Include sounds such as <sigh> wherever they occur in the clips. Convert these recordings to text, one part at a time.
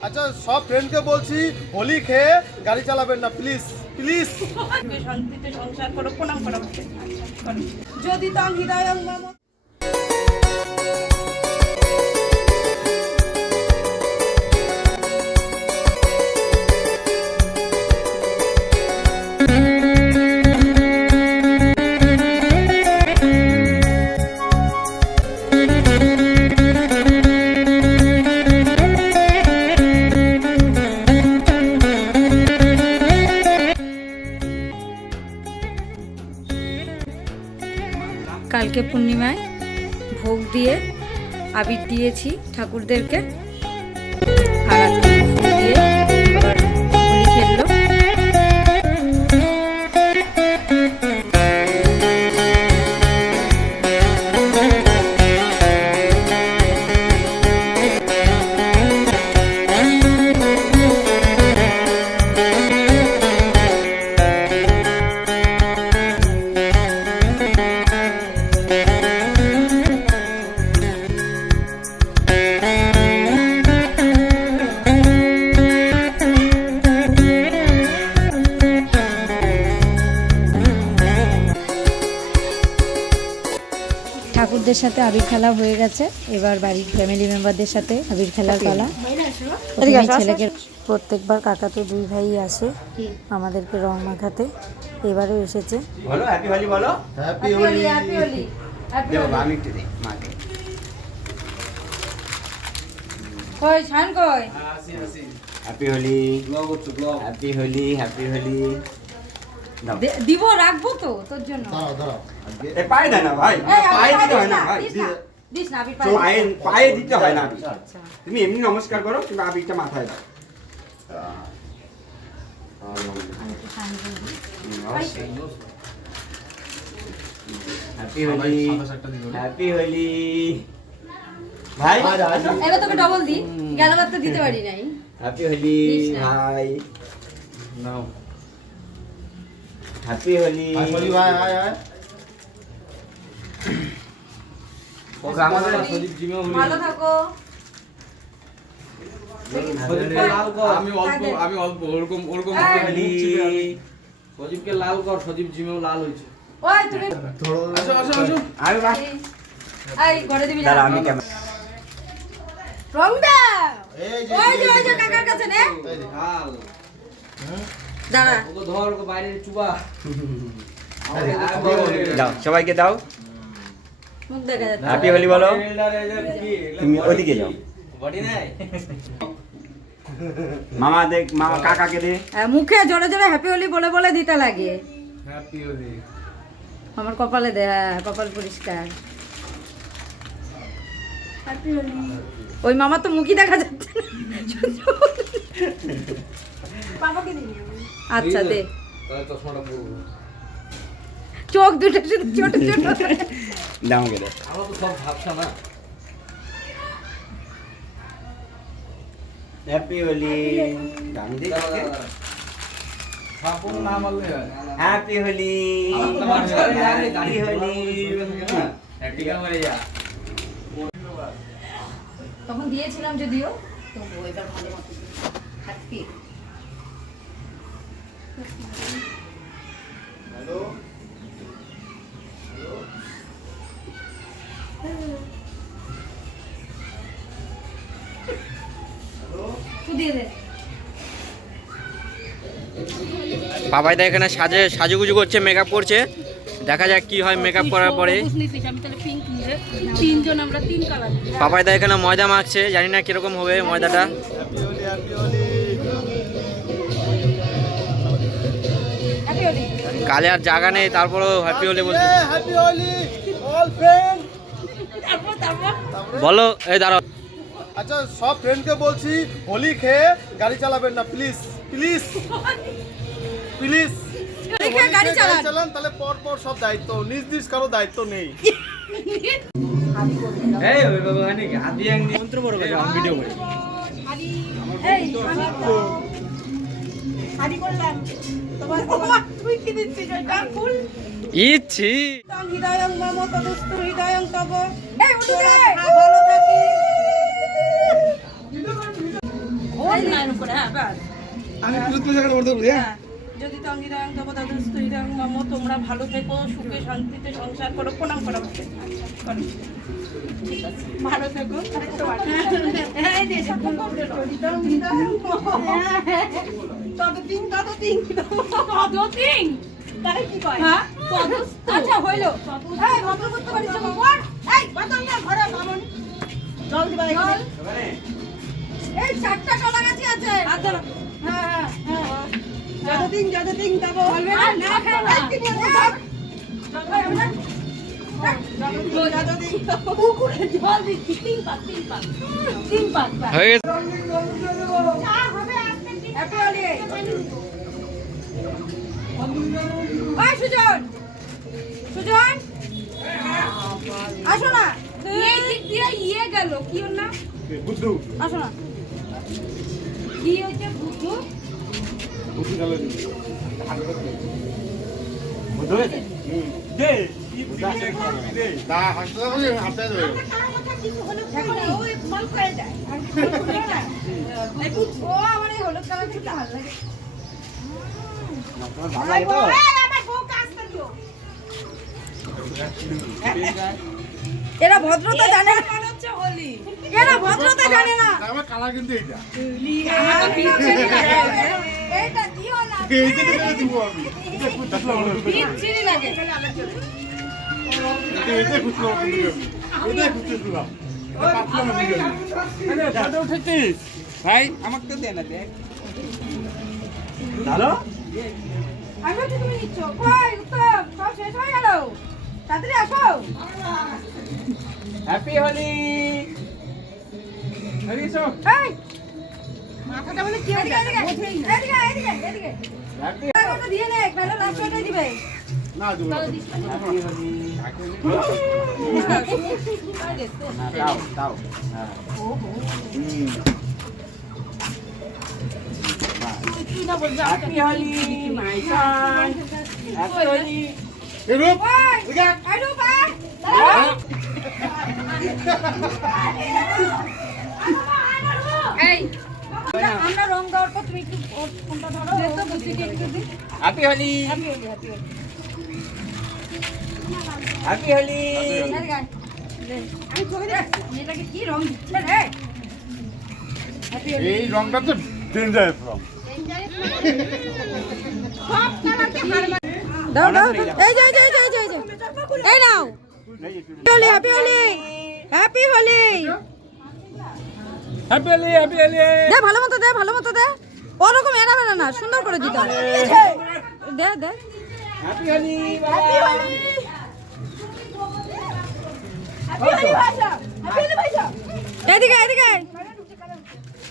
আচ্ছা সব ফ্রেন্ডকে বলছি, হোলি খেয়ে গাড়ি চালাবেন না প্লিজ প্লিজ শান্তিতে সংসার করো যদি তার হৃদয়ং পূর্ণিমায় ভোগ দিয়ে আবির দিয়েছি ঠাকুরদেরকে। সাথে আবির খেলা হয়ে গেছে। এবার বাড়ির ফ্যামিলি মেম্বারদের সাথে আবির খেলার পালা। প্রথমে ছেলেকে প্রত্যেকবার কাকা তো দুই ভাই আসে। আমাদেরকে রং মাখাতে। এবারও এসেছে। বলো হ্যাপি হোলি বলো। হ্যাপি হোলি দেবো আমি একটু দিই মাকে। কই ছান কই? Happy Holi happy Holi happy Holi দিব রাখব তো তোর জন্য। দাঁড়াও দাঁড়াও। এ পায়ে দেয় না ভাই। পায়ে দিতে হয় না ভাই। পায়ে দিতে হয় না আবির। তুমি এমনি নমস্কার করো কিংবা আবিরটা মাথায় দাও। হ্যাপি হোলি হ্যাপি হোলি ভাই এবার তোকে ডবল দি গেলবার তো দিতে পারি নাই। হ্যাপি হোলি ভাই। নাও। হ্যাপি হোলি হোলি ভাই আয় আয় ওকে আমাদের ভালো থাকো। আমি অল্প আমি অল্প ওরকম ওরকম সজীবকে লাল কর সজীব জিমেও লাল হয়েছে। ওই তুমি আসো আসো আসো। আমি বাস এই ঘরে দিবি দাঁড়া আমি কেমন রং দাও এই যে ওই যে ওই যে কাকার কাছে নে। এই যে। লাল। দাঁড়া। ওকে ধর ওকে বাইরে চুবা দাও সবাইকে দাও। মুখ দেখা যাচ্ছে। হ্যাপি হোলি বলো। তুমি ওদিকে যাও। বডি নাই? মামা দেখ মামা কাকাকে দে। হ্যাঁ, মুখে জোরে জোরে হ্যাপি হোলি বলে বলে দিতে লাগে। হ্যাপি হোলি। আমার কপালে দে হ্যাঁ, কপাল পরিষ্কার। ওই মামা তো মুখই দেখা যাচ্ছে আচ্ছা দে। চোখ দুটো শুধু ছোট ছোট। দাও আমাকে দে আমরা তো সব ভাবছা না। হ্যাপি হোলি গান দে সাপোর্ট না মারলে হয় হ্যাপি হোলি হ্যাপি হোলি তখন দিয়েছিলাম যদিও তবু এবার ভালো মতো হ্যাপি দিয়ে দে বাবাই দা এখানে সাজে সাজুগুজু করছে মেকআপ করছে। দেখা যাক কি হয় মেকআপ করার পরে। তিনজন আমরা তিন কালার পাপাই দা এখানে ময়দা মাখছে জানি না কীরকম হবে ময়দাটা। কালে আর জায়গা নেই তারপরেও হ্যাপি হলে বলছে। হ্যাপি হোলি অল ফ্রেন্ড বলো এই দাঁড়াও। আচ্ছা সব ফ্রেন্ডকে বলছি হোলি খেয়ে গাড়ি চালাবেন না প্লিজ প্লিজ প্লিজ গাড়ি চালান। চালান তাহলে পর পর সব দায়িত্ব নিজ নিজ কারও দায়িত্ব নেই। এই ওই বাবা কি হাত মন্ত্র বড় কথা আমি ভিডিও করি। এই শাড়ি করলাম। তোমার তুই কি দিচ্ছিস ওটা ফুল। ইচ্ছি। হৃদয়ং মম তদস্তু হৃদয়ং তব। হ্যাঁ আমি পুজো করে বলতে বলি হ্যাঁ? যদি তং হৃদয়ং তব মম তোমরা ভালো থেকো সুখে শান্তিতে সংসার করো প্রণাম করো আচ্ছা ভালো থেকো। আরেকটু বাড়ি। হ্যাঁ এই যে। তং হৃদয়ং তত তিন তত তিন। তত তিন? তারে কি কয় হ্যাঁ? আচ্ছা হইল। করতে পারিস না বল এই বাতাম না ঘরে বামন জল দিবা জল? এই চারটা কলা গাছি আছে। হাত ধরো। হ্যাঁ হ্যাঁ হ্যাঁ। যতদিন যতদিন বলবে না না খাও না। হয়ে। গেছে। সুজন। সুজন? আসো না। এই দিক দিয়ে ইয়ে গেল কি ওর নাম? বুদ্ধু। আসো না। কি হচ্ছে বুদ্ধু? বুদ্ধু গেল দে। হাসপাতালে হাতে ধরে বুদ্ধু, ও আমার এই হলুদ কালার খুব ভালো লাগে। ভালো লাগে তো এই, আমার বউ কাজ করল। এরা ভদ্রতা জানে না। এরা ভদ্রতা জানে না। আমার কালার কিন্তু এইটা। এইটা দিও না। এইটা দিব আমি। এটা লাগে। এটা এটা ভাই আমাকে তো দে না দেখ ভালো আমি ভাবছি তুমি নিচ্ছ। কই উত্তম সব শেষ হয়ে গেল। তাড়াতাড়ি আসো। হ্যাপি হোলি হরি সব এই মাথাটা বলে কি এদিকে এদিকে এদিকে এদিকে এদিকে। হ্যাপি ওটা দিয়ে নে নাহলে লাস্ট ওটাই দিবে। না দিব হ্যাপি হোলি না দাও দাও। হ্যাঁ হুম happy Holi my son happy Holi এরূপ ওই আইডু পা এই আমরা- আমরা রং দেওয়ার পর তুমি একটু ফোনটা ধরো। তো বুঝিকে একটু দি। Happy Holi happy Holi happy Holi happy Holi. আমি ছবি দেখ মেয়েটাকে কি রং দিচ্ছে রে? এই রংটা তো ডেঞ্জারাস রং। দাও দাও এই যে এই যে এই যে এই যে এই নাও। Holi happy Holi happy Holi happy Holi happy Holi দে ভালো মতো দে ভালো মতো দে। ওরকম এরা বেড়া না সুন্দর করে দিতে হবে। দে দে। হ্যাপি হোলি এদিকে এদিকে।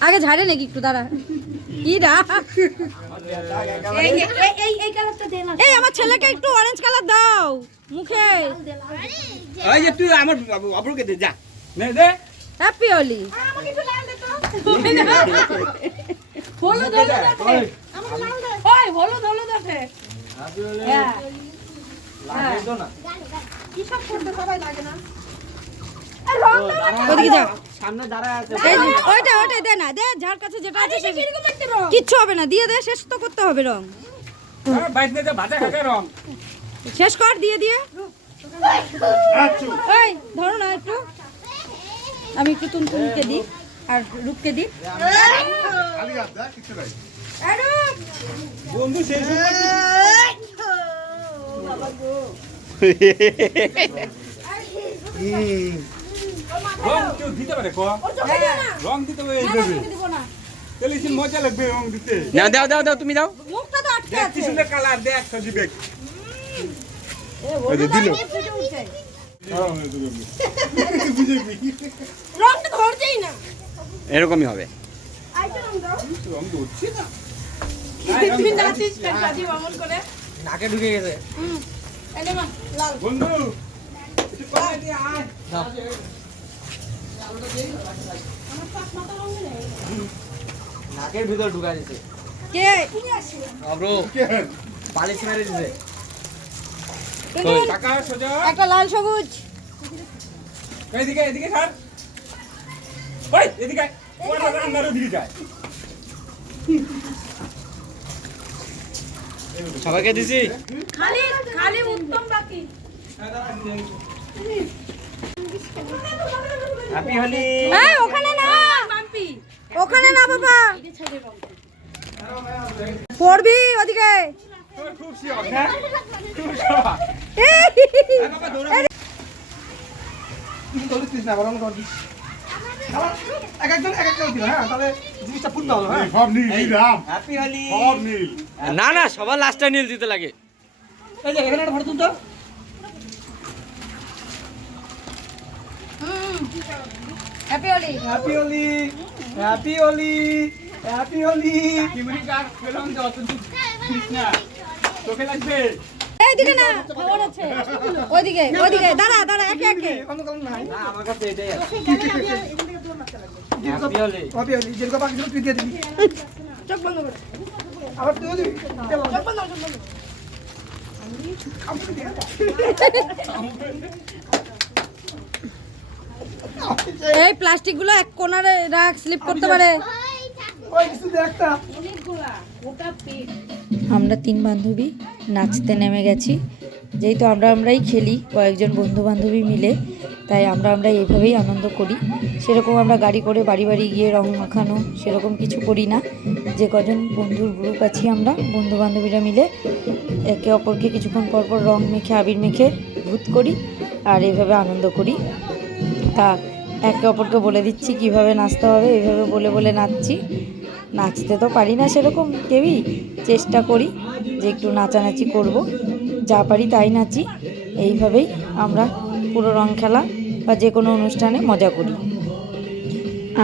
আগে ঝাড়ে নাকি একটু দাঁড়া। কি দা এই এই এই কালারটা দে না এই আমার ছেলেকে একটু অরেঞ্জ কালার দাও মুখে। এই যে তুই আমার অপরকে দে যা। নে দে। হ্যাপি হোলি হলুদ হলুদ আছে। ওই হলুদ হলুদ আছে। হ্যাঁ। লাগে তো না। ওদিকে যা সামনে দাঁড়ায় আছে যে, ওইটা ওইটা দে না দে যার কাছে যেটা আছে কিচ্ছু হবে না দিয়ে দে শেষ তো করতে হবে রং। বাইক নে যা ভাজা খাবে রং। শেষ কর দিয়ে দিয়ে। এই ধরো না একটু। আমি একটু তুমতুমকে দিই আর রূপকে দিই! বন্ধু শেষ রং কেউ দিতে পারে ক? রং দিতে পারে দিব। তাহলে কি মজা লাগবে রং দিতে। না দাও দাও দাও তুমি দাও। মুখটা তো আটকে আছে। কি সুন্দর কালার দেখ। সজি <laughs> বেগ। রংটা ধরছেই না। এরকমই হবে। রং ধরছি না। তুমি নাচিস সাজি মামুন করে। নাকে ঢুকে গেছে। হুম এই মা, লাল। বন্ধু একটু পায়ে দিয়ে আয়। নাকের ভিতর ঢুকা দিছে। কে? অব্রো পালিশ মেরে দিছে। টাকা সোজা। একটা লাল সবুজ। এদিকে এদিকে স্যার ওই এদিকে। ওটা রান্নার ওদিকে যায়। সবাইকে দিছি। খালি খালি উত্তম বাকি। হ্যাপি হোলি এই ওখানে না। মাম্পি ওখানে না বাবা। পড়বি ওদিকে। হ্যাঁ? না বরং কর দিস আবার এক একজন এক একটা দিল হ্যাঁ? তাহলে জিনিসটা পূর্ণ হলো হ্যাঁ? সব নীল রাম। হ্যাপি হোলি সব নীল। না না সবার লাস্টটা নীল দিতে লাগে। এখানে একটা photo তুলতো happy Holi happy Holi happy Holi happy Holi কিমরি কার পেলাম যে অত না। তোকে লাগবে। এইদিকে না খবর আছে। ওইদিকে ওইদিকে দাঁড়া দাঁড়া একে একে। অন্য কারণ নাই আমার কাছে এটাই আছে। হ্যাপি হোলি হ্যাপি হোলি যেরকম বাকি ছিল তুই দিয়ে দিবি। চোখ বন্ধ করে। আবার তুইও দিবি। চোখ বন্ধ চোখ বন্ধ <laughs> এই প্লাস্টিকগুলো এক কোনারে রাখ স্লিপ করতে পারে। আমরা তিন বান্ধবী নাচতে নেমে গেছি। যেহেতু আমরা আমরাই খেলি, কয়েকজন বন্ধু বান্ধবী মিলে, তাই আমরা আমরা এইভাবেই আনন্দ করি। সেরকম আমরা গাড়ি করে বাড়ি বাড়ি গিয়ে রং মাখানো সেরকম কিছু করি না। যে কজন বন্ধুর গ্রুপ আছি আমরা বন্ধু বান্ধবীরা মিলে একে অপরকে কিছুক্ষণ পর পর রং মেখে, আবির মেখে ভূত করি আর এইভাবে আনন্দ করি। তা একে অপরকে বলে দিচ্ছি কীভাবে নাচতে হবে, এইভাবে বলে বলে নাচছি। নাচতে তো পারি না সেরকম কেউই চেষ্টা করি যে একটু নাচানাচি করব। যা পারি তাই নাচি, এইভাবেই আমরা পুরো রং খেলা বা যে কোনো অনুষ্ঠানে মজা করি।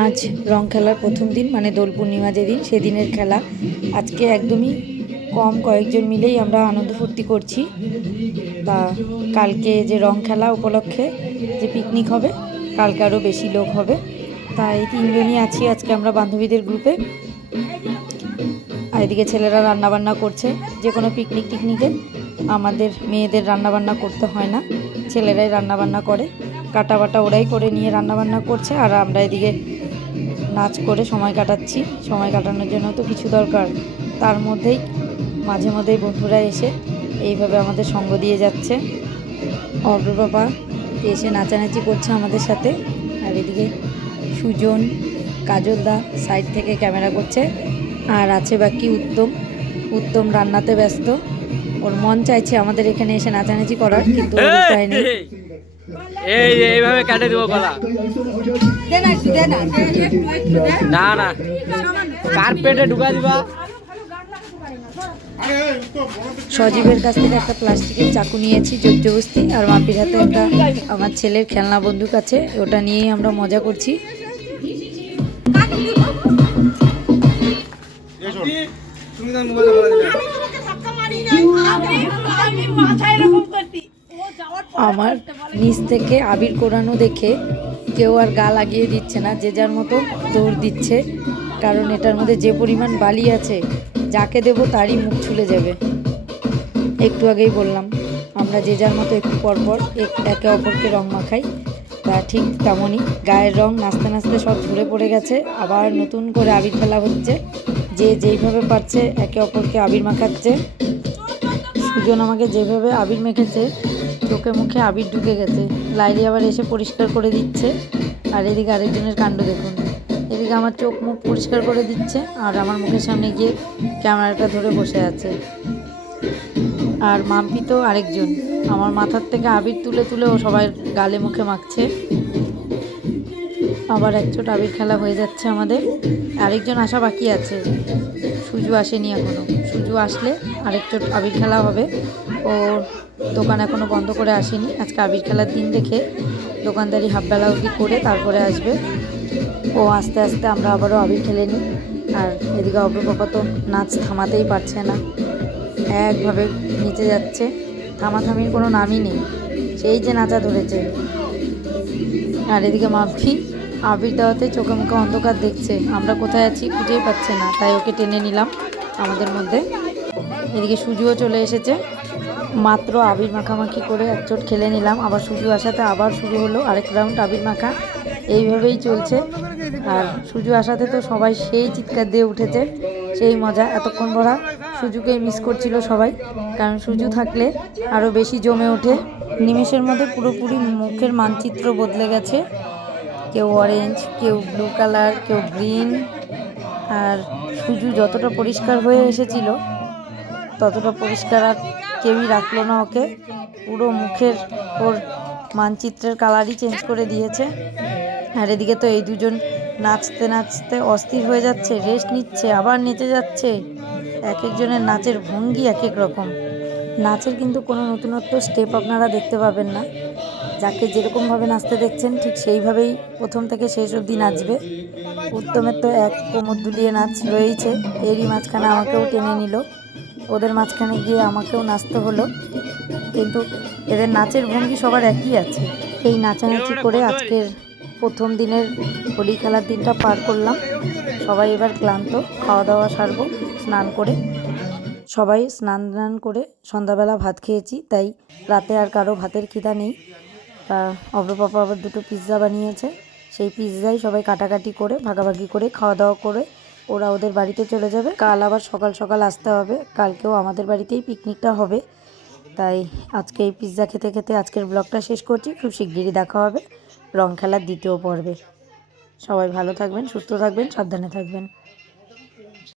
আজ রং খেলার প্রথম দিন মানে দোল পূর্ণিমা যেদিন, সেদিনের খেলা। আজকে একদমই কম কয়েকজন মিলেই আমরা আনন্দ ফুর্তি করছি। তা কালকে যে রং খেলা উপলক্ষে যে পিকনিক হবে কালকে আরও বেশি লোক হবে। তাই তিনজনই আছি আজকে আমরা বান্ধবীদের গ্রুপে আর এদিকে ছেলেরা রান্নাবান্না করছে, যে কোনো পিকনিক টিকনিকে। আমাদের মেয়েদের রান্নাবান্না করতে হয় না, ছেলেরাই রান্নাবান্না করে। কাটা বাটা ওরাই করে নিয়ে রান্নাবান্না করছে, আর আমরা এদিকে নাচ করে সময় কাটাচ্ছি। সময় কাটানোর জন্য তো কিছু দরকার। তার মধ্যেই মাঝে মধ্যেই বন্ধুরা এসে এইভাবে আমাদের সঙ্গ দিয়ে যাচ্ছে। অগ্র বাবা এসে নাচানাচি করছে আমাদের সাথে। আর এদিকে সুজন কাজলদা সাইড থেকে ক্যামেরা করছে। আর আছে বাকি উত্তম। উত্তম রান্নাতে ব্যস্ত। ওর মন চাইছে আমাদের এখানে এসে নাচানাচি করার কিন্তু ওর উপায় নেই। এই এইভাবে কাটে দেবো গলা। না না। কার্পেটে ঢুকা দিবা। সজীবের কাছ থেকে একটা প্লাস্টিকের চাকু নিয়েছি জোরজবস্তি আর মাপির হাতে একটা আমার ছেলের খেলনা বন্দুক আছে ওটা নিয়েই আমরা মজা করছি। আমার নিচ থেকে আবির কোরানো দেখে কেউ আর গা লাগিয়ে দিচ্ছে না যে যার মতো দৌড় দিচ্ছে কারণ এটার মধ্যে যে পরিমাণ বালি আছে যাকে দেবো তারই মুখ ছুলে যাবে। একটু আগেই বললাম, আমরা যে যার মতো একটু পরপর এক- অপরকে রং মাখাই, তা ঠিক তেমনই। গায়ের রং নাচতে নাচতে সব ঝরে পড়ে গেছে, আবার নতুন করে আবির খেলা হচ্ছে। যে যেইভাবে পারছে একে অপরকে আবির মাখাচ্ছে। সুজন আমাকে যেভাবে আবির মেখেছে, চোখে মুখে আবির ঢুকে গেছে। লাইলি আবার এসে পরিষ্কার করে দিচ্ছে। আর এদিকে আরেকজনের কাণ্ড দেখুন। এদিকে আমার চোখ মুখ পরিষ্কার করে দিচ্ছে, আর আমার মুখের সামনে গিয়ে ক্যামেরাটা ধরে বসে আছে। আর মাম্পি তো আরেকজন, আমার মাথার থেকে আবির তুলে তুলে ও সবাই গালে মুখে মাখছে। আবার একচোট আবির খেলা হয়ে যাচ্ছে আমাদের। আরেকজন আসা বাকি আছে, সুজু আসেনি এখনও। সুজু আসলে আরেক চোট আবির খেলা হবে। ও দোকান এখনও বন্ধ করে আসেনি। আজকে আবির খেলার দিন দেখে দোকানদারি হাফবেলা অবধি করে তারপরে আসবে। ও আস্তে আস্তে আমরা আবারও আবির খেলে নিই। আর এদিকে অব্র তো নাচ থামাতেই পারছে না। একভাবে নিচে যাচ্ছে। থামাথামির কোনো নামই নেই। সেই যে নাচা ধরেছে। আর এদিকে মাফি আবির দেওয়াতে চোখে মুখে অন্ধকার দেখছে। আমরা কোথায় আছি খুঁজেই পাচ্ছে না। তাই ওকে টেনে নিলাম আমাদের মধ্যে। এদিকে সুজুও চলে এসেছে। মাত্র আবির মাখামাখি করে এক চোট খেলে নিলাম। আবার সুজু আসাতে আবার শুরু হলো আরেক রাউন্ড আবির মাখা। এইভাবেই চলছে। আর সুজু আসাতে তো সবাই সেই চিৎকার দিয়ে উঠেছে, সেই মজা। এতক্ষণ ভরা সুজুকেই মিস করছিল সবাই। কারণ সুজু থাকলে আরও বেশি জমে ওঠে। নিমেষের মধ্যে পুরোপুরি মুখের মানচিত্র বদলে গেছে। কেউ অরেঞ্জ কেউ ব্লু কালার কেউ গ্রিন আর সুজু যতটা পরিষ্কার হয়ে এসেছিল, ততটা পরিষ্কার আর কেউই রাখল না ওকে। পুরো মুখের ওর মানচিত্রের কালারই চেঞ্জ করে দিয়েছে। আর এদিকে তো এই দুজন নাচতে নাচতে অস্থির হয়ে যাচ্ছে রেস্ট নিচ্ছে, আবার নেচে যাচ্ছে। এক একজনের নাচের ভঙ্গি এক এক রকম। নাচের কিন্তু কোনো নতুনত্ব স্টেপ আপনারা দেখতে পাবেন না। যাকে যেরকমভাবে নাচতে দেখছেন, ঠিক সেইভাবেই প্রথম থেকে শেষ অবধি নাচবে। উত্তমের তো এক কোমর দুলিয়ে নাচ রয়েছে এরই মাঝখানে আমাকেও টেনে নিল। ওদের মাঝখানে গিয়ে আমাকেও নাচতে হলো। কিন্তু এদের নাচের ভঙ্গি সবার একই আছে। এই নাচানাচি করে আজকের প্রথম দিনের হোলি খেলার দিনটা পার করলাম। সবাই এবার ক্লান্ত খাওয়া দাওয়া সারবো স্নান করে। সবাই স্নান টান করে সন্ধ্যাবেলা ভাত খেয়েছি তাই রাতে আর কারও ভাতের খিদা নেই। অব্রপাপা আবার দুটো পিৎজা বানিয়েছে। সেই পিৎজাই সবাই কাটাকাটি করে ভাগাভাগি করে খাওয়া দাওয়া করে ওরা ওদের বাড়িতে চলে যাবে। কাল আবার সকাল সকাল আসতে হবে। কালকেও আমাদের বাড়িতেই পিকনিকটা হবে। তাই আজকে এই পিৎজা খেতে খেতে আজকের ব্লগটা শেষ করছি। খুব শিগগিরই দেখা হবে। রং খেলার দ্বিতীয় পর্বে। সবাই ভালো থাকবেন, সুস্থ থাকবেন, সাবধানে থাকবেন।